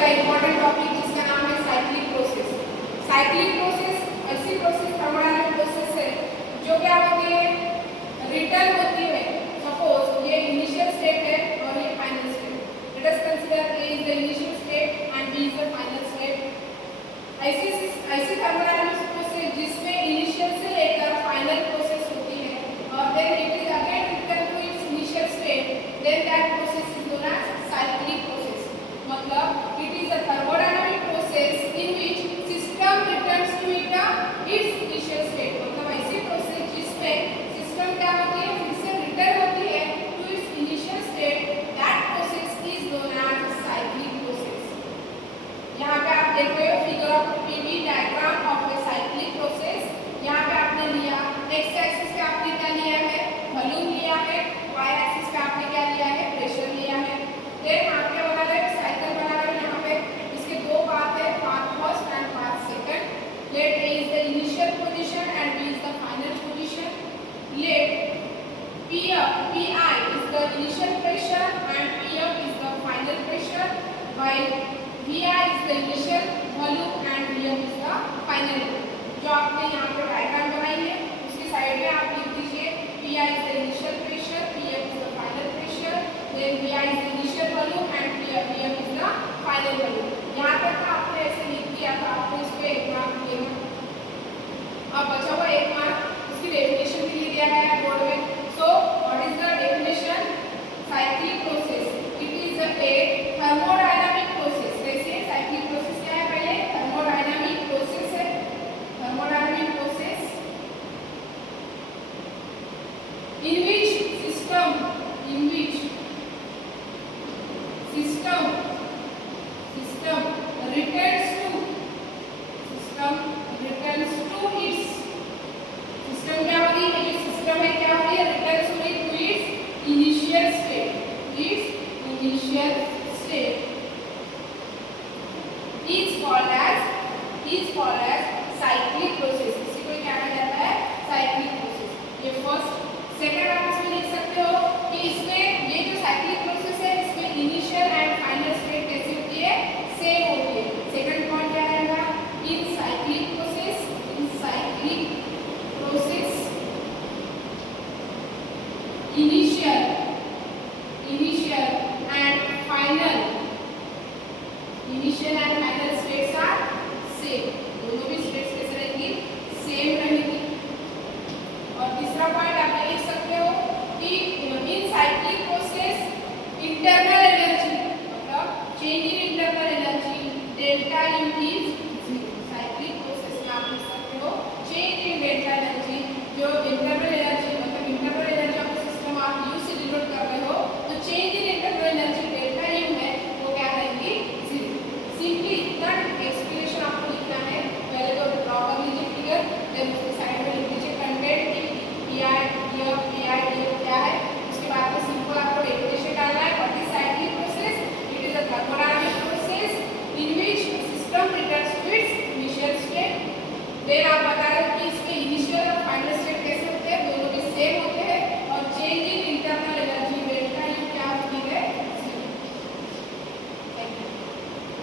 का important topic जिसका नाम है साइक्लिक प्रोसेस। साइक्लिक प्रोसेस ऐसी प्रोसेस थर्मोडायनामिक प्रोसेस है जो क्या होती है, रिटर्न होती है। सपोज ये इनिशियल स्टेट है और ये final state. Let us consider A is the initial state and B is the final state. ऐसी थर्मोडायनामिक प्रोसेस जिसमें इनिशियल से लेकर फाइनल प्रोसेस होती है और then it is again return to its initial state, then that process is known as cyclic process. मतलब it is a thermodynamic process in which system returns to its initial state. मतलब ऐसी process जिसमें system क्या होती है, फिर से return होती है to its initial state, that process is known as cyclic process. यहाँ पे आप देख रहे हो figure of PV diagram of a cyclic process. यहाँ पे आपने लिया एक्स एक्सिस पे आपने क्या लिया है, वॉल्यूम लिया है, वाई एक्सिस पे आपने क्या लिया है, प्रेशर लिया है। देन आपके बना रहे साइकिल बना रहे यहाँ पे, इसके दो पाथ है, path first and path second. Let A is the initial position and B is the final position. Let PI is the initial pressure and PF is the final pressure, while VI is the initial volume and VM is the final volume। जो आपने यहाँ पे diagram बनाई है उसकी side में आप लिख दीजिए PI is the initial pressure, PF is the final pressure, then VI is the initial volume and VM is the final volume। यहाँ तक का आपने ऐसे लिख दिया था, आपको इस पे 1 मार्क देना। अब बचा हुआ 1 मार्क उसकी डेफिनेशन के लिए दिया गया है बोर्ड में। So what is the definition? Cyclic process. It is a thermodynamic process. कैसे cyclic process क्या है, पहले thermodynamic process है। thermodynamic process in which system returns to its system क्या होगी, ये जो सिस्टम है क्या होगी, रिटर्न्स होगी to its initial state. Is called as cyclic process. इसी को क्या कहा जाता है, साइक्लिक प्रोसेस। ये फर्स्ट। सेकंड आप इसमें लिख सकते हो कि इसमें ये जो साइक्लिक प्रोसेस है इसमें इनिशियल एंड फाइनल स्टेट कैसी होती है, सेम होती है। सेकंड पॉइंट क्या रहेगा, in cyclic process initial and final states are same. दोनों भी स्टेट्स कैसे रहेंगी, सेम रहेंगी। और तीसरा पॉइंट आप ये लिख सकते हो कि in cyclic process internal energy, मतलब change in internal energy delta U is 0। Cyclic process में आप लिख सकते हो चेंज इन डेल्टा एनर्जी, जो इंटरनल एनर्जी मतलब internal energy of the system आप यू से डिनोट कर रहे हो, तो change in internal energy delta U है वो क्या रहेंगी, 0। सिंपली इतना एक्सप्लेनेशन आपको लिखना है। पहले तो ड्रॉ कर लीजिए फिगर, देन उसके साइड में लिख दीजिए कंटेंट की PI क्या है। उसके बाद में सिंपल आपको डेफिनेशन डालना है, what is cyclic process. It is a thermodynamic process in which system returns to its initial state. Then आप बता रहे कि